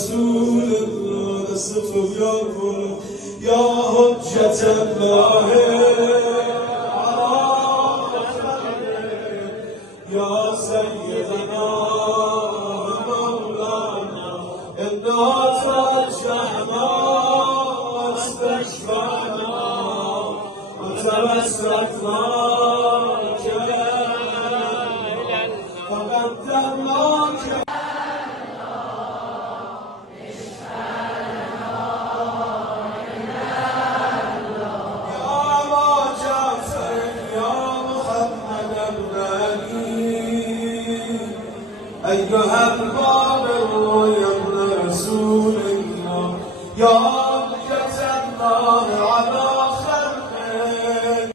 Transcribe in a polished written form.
رسول الله دست تو بیار برو یا حجت الله یا سیدنا مولانا انا توجهنا واستشفعنا وتوسلنا فقدمناك أيها البابر يا ابن رسول الله يا حجة الله على